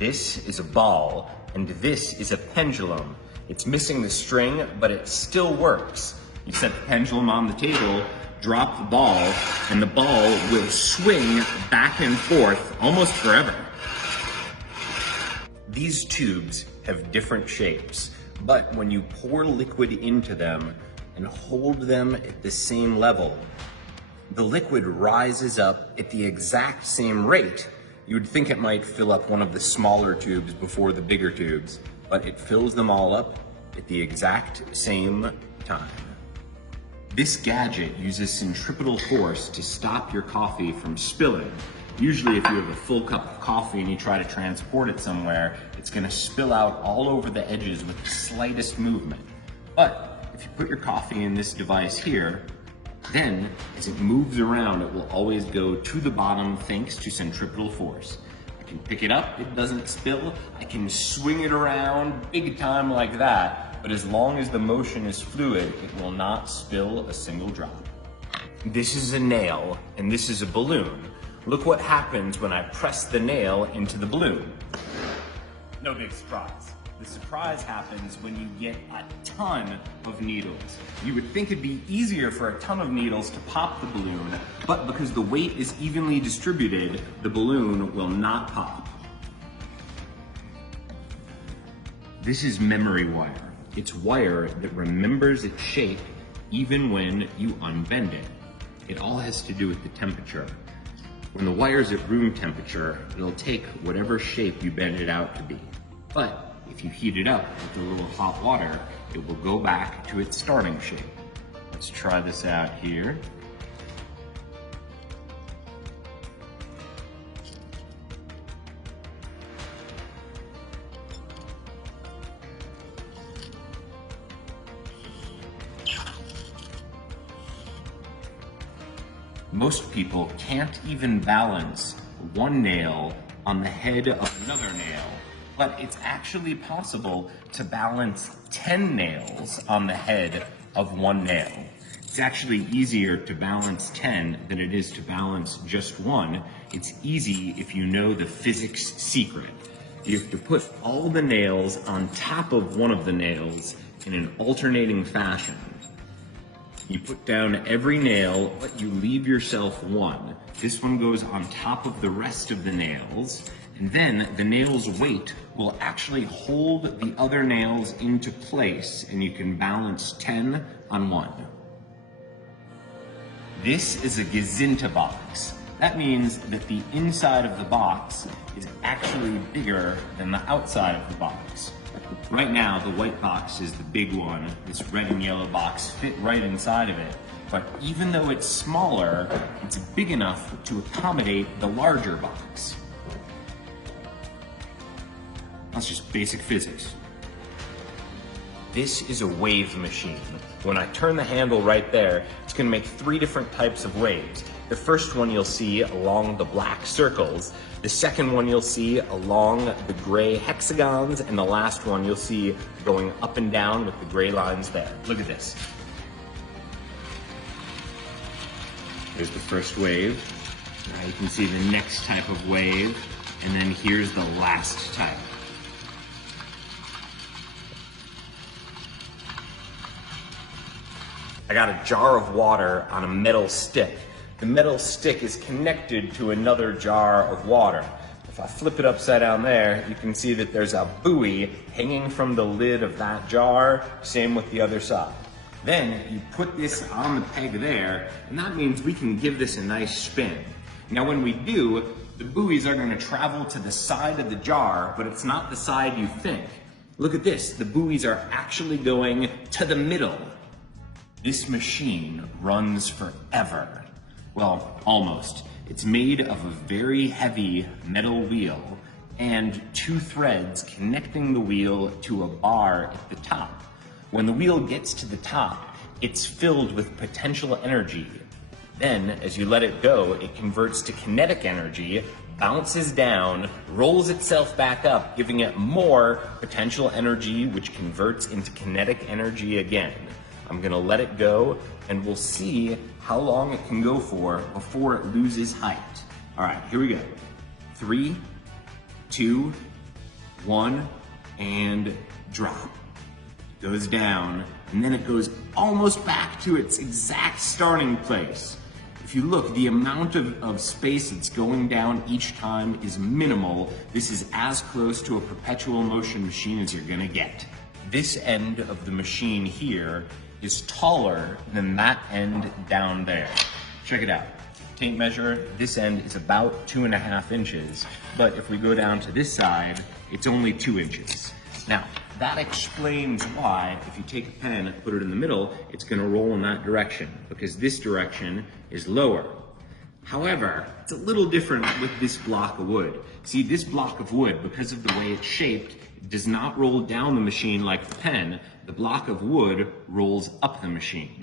This is a ball, and this is a pendulum. It's missing the string, but it still works. You set the pendulum on the table, drop the ball, and the ball will swing back and forth almost forever. These tubes have different shapes, but when you pour liquid into them and hold them at the same level, the liquid rises up at the exact same rate. You would think it might fill up one of the smaller tubes before the bigger tubes, but it fills them all up at the exact same time. This gadget uses centripetal force to stop your coffee from spilling. Usually if you have a full cup of coffee and you try to transport it somewhere, it's gonna spill out all over the edges with the slightest movement. But if you put your coffee in this device here, then as it moves around, it will always go to the bottom thanks to centripetal force. I can pick it up, it doesn't spill. I can swing it around big time like that, but as long as the motion is fluid, it will not spill a single drop. This is a nail, and this is a balloon. Look what happens when I press the nail into the balloon. No big surprise. The surprise happens when you get a ton of needles. You would think it'd be easier for a ton of needles to pop the balloon, but because the weight is evenly distributed, the balloon will not pop. This is memory wire. It's wire that remembers its shape even when you unbend it. It all has to do with the temperature. When the wire's at room temperature, it'll take whatever shape you bend it out to be. But if you heat it up with a little hot water, it will go back to its starting shape. Let's try this out here. Most people can't even balance one nail on the head of another nail, but it's actually possible to balance 10 nails on the head of one nail. It's actually easier to balance 10 than it is to balance just one. It's easy if you know the physics secret. You have to put all the nails on top of one of the nails in an alternating fashion. You put down every nail, but you leave yourself one. This one goes on top of the rest of the nails, and then the nail's weight will actually hold the other nails into place, and you can balance 10 on one. This is a Gazinta box. That means that the inside of the box is actually bigger than the outside of the box. Right now, the white box is the big one. This red and yellow box fit right inside of it. But even though it's smaller, it's big enough to accommodate the larger box. That's just basic physics. This is a wave machine. When I turn the handle right there, it's gonna make 3 different types of waves. The first one you'll see along the black circles, the second one you'll see along the gray hexagons, and the last one you'll see going up and down with the gray lines there. Look at this. Here's the first wave. Now you can see the next type of wave, and then here's the last type. I got a jar of water on a metal stick. The metal stick is connected to another jar of water. If I flip it upside down there, you can see that there's a buoy hanging from the lid of that jar, same with the other side. Then you put this on the peg there, and that means we can give this a nice spin. Now when we do, the buoys are gonna travel to the side of the jar, but it's not the side you think. Look at this, the buoys are actually going to the middle. This machine runs forever. Well, almost. It's made of a very heavy metal wheel and 2 threads connecting the wheel to a bar at the top. When the wheel gets to the top, it's filled with potential energy. Then, as you let it go, it converts to kinetic energy, bounces down, rolls itself back up, giving it more potential energy, which converts into kinetic energy again. I'm gonna let it go, and we'll see how long it can go for before it loses height. All right, here we go. 3, 2, 1 and drop. Goes down, and then it goes almost back to its exact starting place. If you look, the amount of space that's going down each time is minimal. This is as close to a perpetual motion machine as you're gonna get. This end of the machine here is taller than that end down there. Check it out. Tape measure, this end is about 2.5 inches, but if we go down to this side, it's only 2 inches. Now, that explains why, if you take a pen and put it in the middle, it's gonna roll in that direction, because this direction is lower. However, it's a little different with this block of wood. See, this block of wood, because of the way it's shaped, does not roll down the machine like the pen. The block of wood rolls up the machine.